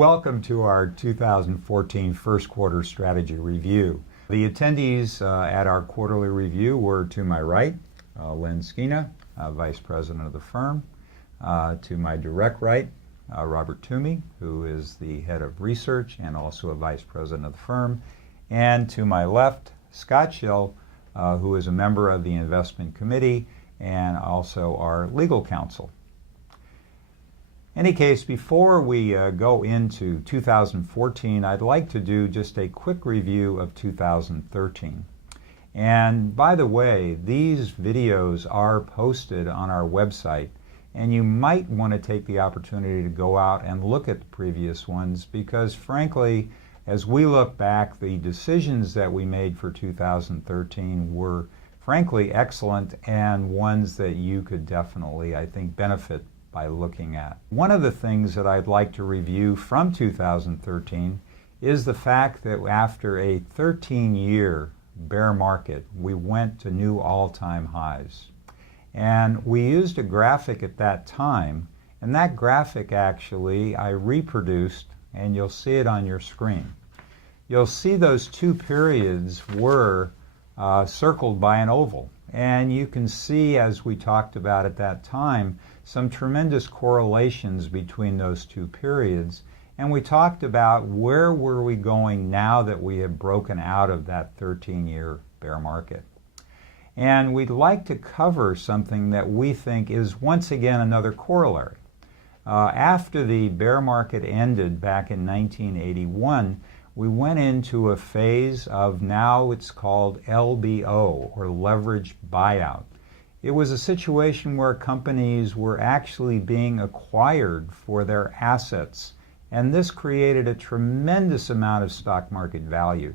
Welcome to our 2014 first quarter strategy review. The attendees at our quarterly review were to my right, Len Skina, Vice President of the firm. To my direct right, Robert Toomey, who is the Head of Research and also a Vice President of the firm. And to my left, Scott Schill, who is a member of the Investment Committee and also our legal counsel. In any case, before we go into 2014, I'd like to do just a quick review of 2013. And by the way, these videos are posted on our website, and you might want to take the opportunity to go out and look at the previous ones because, frankly, as we look back, the decisions that we made for 2013 were, frankly, excellent and ones that you could definitely, I think, benefit by looking at. One of the things that I'd like to review from 2013 is the fact that after a 13-year bear market, we went to new all-time highs. And we used a graphic at that time, and that graphic actually I reproduced, and you'll see it on your screen. You'll see those two periods were circled by an oval. And you can see, as we talked about at that time, some tremendous correlations between those two periods. And we talked about where were we going now that we had broken out of that 13-year bear market. And we'd like to cover something that we think is once again another corollary. After the bear market ended back in 1981, we went into a phase of now it's called LBO, or leveraged buyout. It was a situation where companies were actually being acquired for their assets, and this created a tremendous amount of stock market value.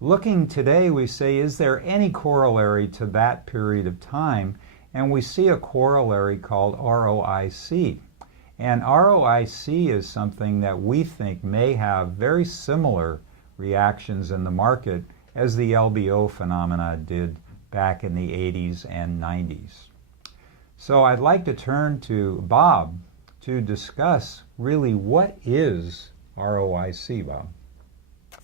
Looking today, we say, is there any corollary to that period of time? And we see a corollary called ROIC. And ROIC is something that we think may have very similar reactions in the market as the LBO phenomena did back in the 80s and 90s. So I'd like to turn to Bob to discuss really what is ROIC, Bob.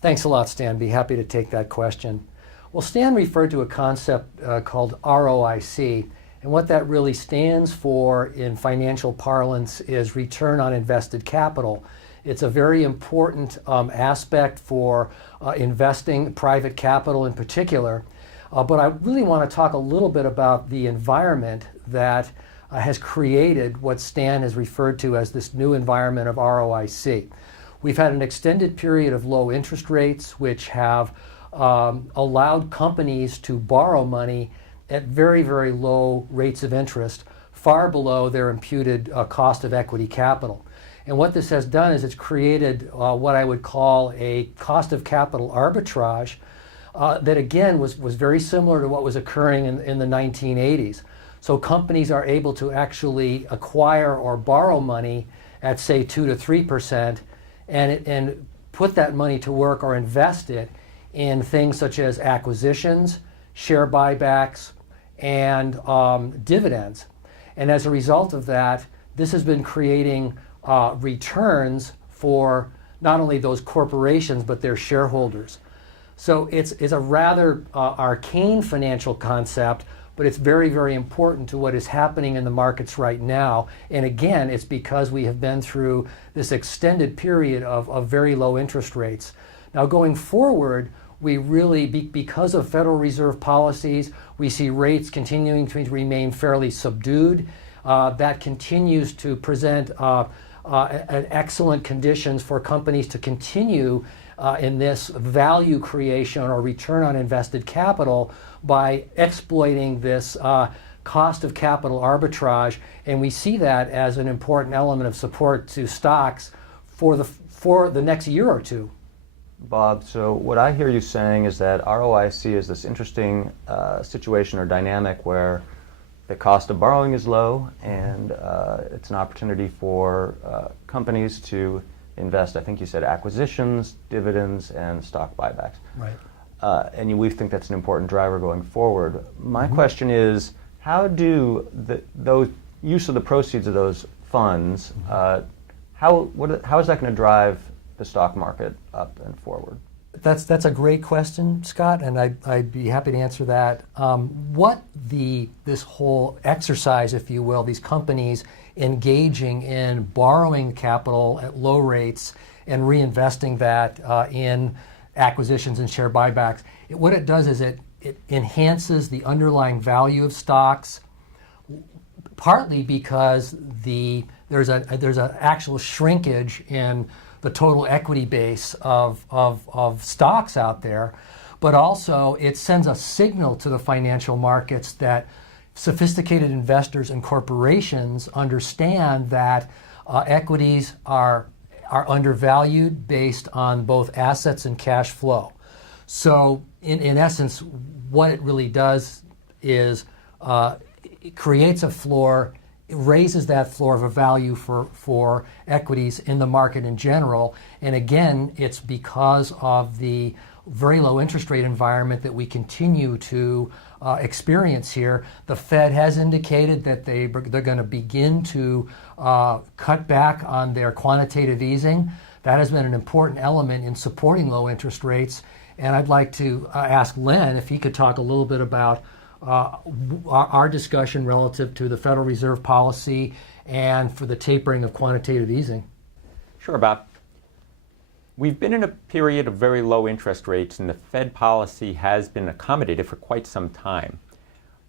Thanks a lot, Stan. Be happy to take that question. Well, Stan referred to a concept called ROIC, and what that really stands for in financial parlance is return on invested capital. It's a very important aspect for investing private capital in particular. But I really want to talk a little bit about the environment that has created what Stan has referred to as this new environment of ROIC. We've had an extended period of low interest rates, which have allowed companies to borrow money at very, very low rates of interest, far below their imputed cost of equity capital. And what this has done is it's created what I would call a cost of capital arbitrage that again was very similar to what was occurring in the 1980s. So companies are able to actually acquire or borrow money at say 2 to 3% and put that money to work or invest it in things such as acquisitions, share buybacks, and dividends. And as a result of that, this has been creating returns for not only those corporations but their shareholders. So it's a rather arcane financial concept, but it's very, very important to what is happening in the markets right now. And again, it's because we have been through this extended period of very low interest rates. Now going forward, we really, because of Federal Reserve policies, we see rates continuing to remain fairly subdued. That continues to present excellent conditions for companies to continue in this value creation or return on invested capital by exploiting this cost of capital arbitrage. And we see that as an important element of support to stocks for the next year or two. Bob, so what I hear you saying is that ROIC is this interesting situation or dynamic where the cost of borrowing is low and it's an opportunity for companies to invest, I think you said acquisitions, dividends, and stock buybacks. Right. And we think that's an important driver going forward. My question is, how do those use of the proceeds of those funds, how is that going to drive the stock market up and forward? That's a great question, Scott, and I'd be happy to answer that. What this whole exercise, if you will, these companies engaging in borrowing capital at low rates and reinvesting that in acquisitions and share buybacks, what it does is it enhances the underlying value of stocks, partly because there's an actual shrinkage in the total equity base of stocks out there, but also it sends a signal to the financial markets that sophisticated investors and corporations understand that equities are undervalued based on both assets and cash flow. So in essence, what it really does is it creates a floor. It raises that floor of a value for equities in the market in general. And again, it's because of the very low interest rate environment that we continue to experience here. The Fed has indicated that they're going to begin to cut back on their quantitative easing. That has been an important element in supporting low interest rates. And I'd like to ask Len if he could talk a little bit about our discussion relative to the Federal Reserve policy and for the tapering of quantitative easing. Sure, Bob. We've been in a period of very low interest rates, and the Fed policy has been accommodative for quite some time.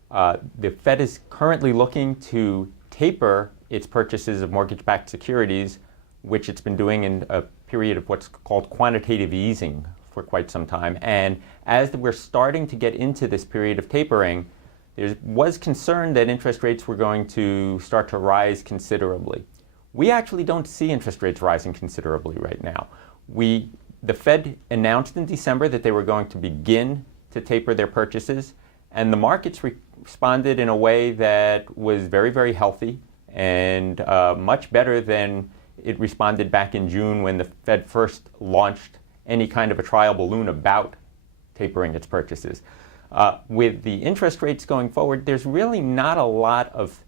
The Fed is currently looking to taper its purchases of mortgage-backed securities, which it's been doing in a period of what's called quantitative easing for quite some time. And as we're starting to get into this period of tapering, there was concern that interest rates were going to start to rise considerably. We actually don't see interest rates rising considerably right now. The Fed announced in December that they were going to begin to taper their purchases, and the markets responded in a way that was very, very healthy and much better than it responded back in June when the Fed first launched any kind of a trial balloon about tapering its purchases. With the interest rates going forward, there's really not a lot of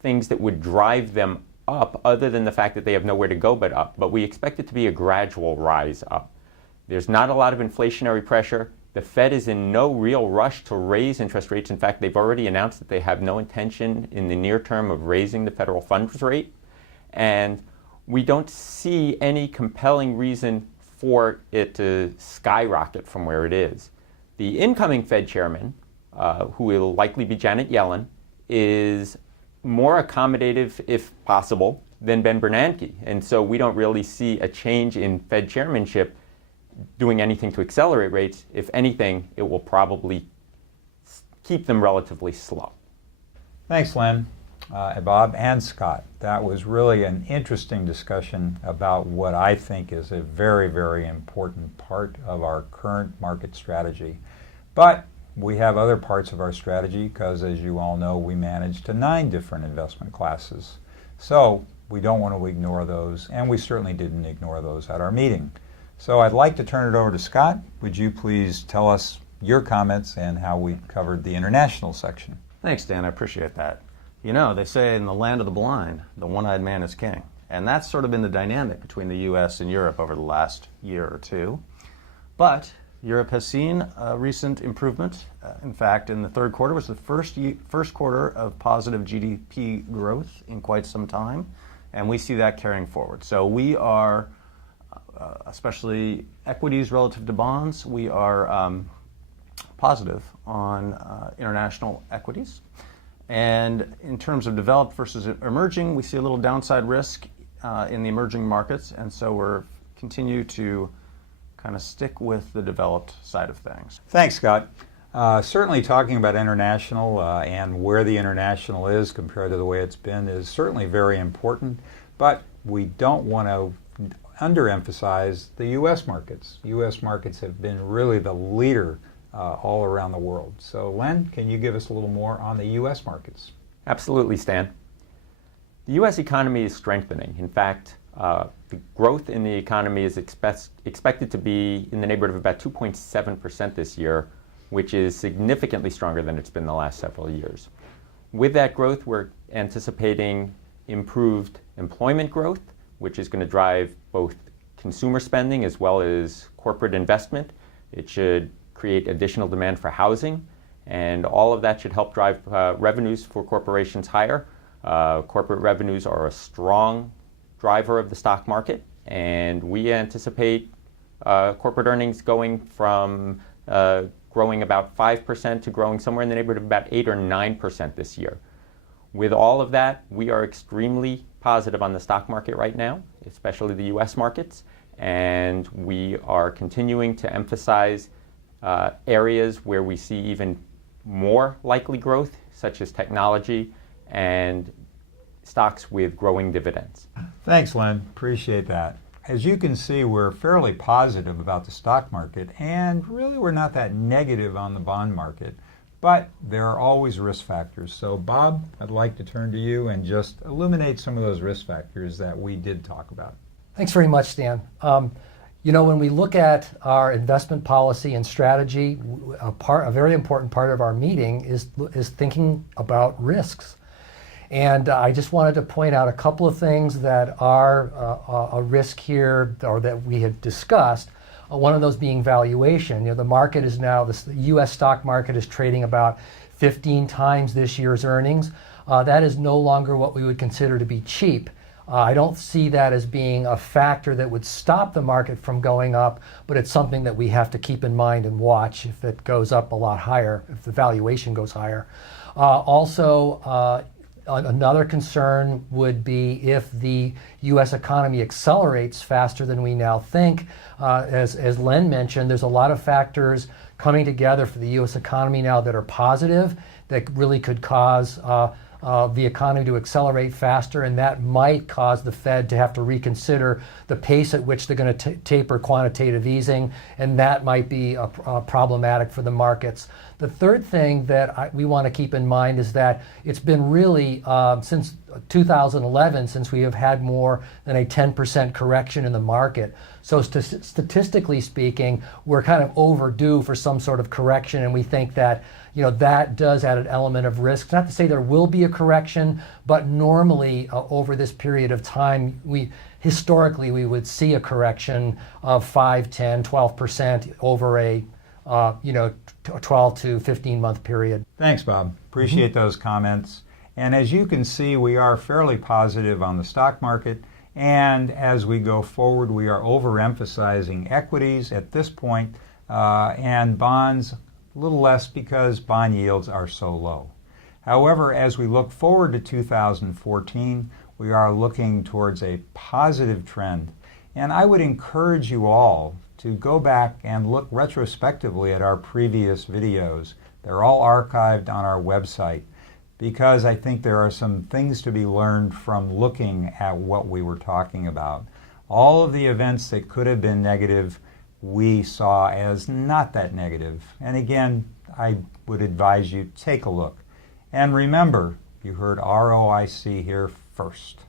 things that would drive them up other than the fact that they have nowhere to go but up. But we expect it to be a gradual rise up. There's not a lot of inflationary pressure. The Fed is in no real rush to raise interest rates. In fact, they've already announced that they have no intention in the near term of raising the federal funds rate. And we don't see any compelling reason for it to skyrocket from where it is. The incoming Fed chairman, who will likely be Janet Yellen, is more accommodative, if possible, than Ben Bernanke. And so we don't really see a change in Fed chairmanship doing anything to accelerate rates. If anything, it will probably keep them relatively slow. Thanks, Len, Bob, and Scott. That was really an interesting discussion about what I think is a very, very important part of our current market strategy. But we have other parts of our strategy because, as you all know, we manage to 9 different investment classes. So we don't want to ignore those, and we certainly didn't ignore those at our meeting. So I'd like to turn it over to Scott. Would you please tell us your comments and how we covered the international section? Thanks, Dan. I appreciate that. You know, they say in the land of the blind, the one-eyed man is king. And that's sort of been the dynamic between the U.S. and Europe over the last year or two. But Europe has seen a recent improvement. In fact, in the third quarter was the first quarter of positive GDP growth in quite some time. And we see that carrying forward. So we are, especially equities relative to bonds, we are positive on international equities. And in terms of developed versus emerging, we see a little downside risk in the emerging markets, and so we're continue to kind of stick with the developed side of things. Thanks, Scott. Certainly talking about international and where the international is compared to the way it's been is certainly very important, but we don't want to underemphasize the U.S. markets. U.S. markets have been really the leader all around the world. So Len, can you give us a little more on the U.S. markets? Absolutely, Stan. The U.S. economy is strengthening. In fact, the growth in the economy is expected to be in the neighborhood of about 2.7% this year, which is significantly stronger than it's been the last several years. With that growth, we're anticipating improved employment growth, which is going to drive both consumer spending as well as corporate investment. It should create additional demand for housing, and all of that should help drive revenues for corporations higher. Corporate revenues are a strong driver of the stock market, and we anticipate corporate earnings going from growing about 5% to growing somewhere in the neighborhood of about 8 or 9% this year. With all of that, we are extremely positive on the stock market right now, especially the U.S. markets, and we are continuing to emphasize areas where we see even more likely growth, such as technology and stocks with growing dividends. Thanks, Len. Appreciate that. As you can see, we're fairly positive about the stock market, and really we're not that negative on the bond market. But there are always risk factors. So, Bob, I'd like to turn to you and just illuminate some of those risk factors that we did talk about. Thanks very much, Stan. When we look at our investment policy and strategy, a very important part of our meeting is thinking about risks. And I just wanted to point out a couple of things that are a risk here, or that we had discussed. One of those being valuation. The market is now, the U.S. stock market is trading about 15 times this year's earnings. That is no longer what we would consider to be cheap. I don't see that as being a factor that would stop the market from going up, but it's something that we have to keep in mind and watch if it goes up a lot higher, if the valuation goes higher. Another concern would be if the U.S. economy accelerates faster than we now think. As Len mentioned, there's a lot of factors coming together for the U.S. economy now that are positive, that really could cause the economy to accelerate faster, and that might cause the Fed to have to reconsider the pace at which they're going to taper quantitative easing, and that might be problematic for the markets. The third thing that we want to keep in mind is that it's been really, since 2011, since we have had more than a 10% correction in the market. So statistically speaking, we're kind of overdue for some sort of correction, and we think that that does add an element of risk. Not to say there will be a correction, but normally over this period of time, historically we would see a correction of 5, 10, 12% over a 12 to 15 month period. Thanks, Bob. Appreciate those comments. And as you can see, we are fairly positive on the stock market. And as we go forward, we are overemphasizing equities at this point, and bonds a little less because bond yields are so low. However, as we look forward to 2014, we are looking towards a positive trend. And I would encourage you all to go back and look retrospectively at our previous videos. They're all archived on our website, because I think there are some things to be learned from looking at what we were talking about. All of the events that could have been negative, we saw as not that negative. And again, I would advise you take a look. And remember, you heard ROIC here first.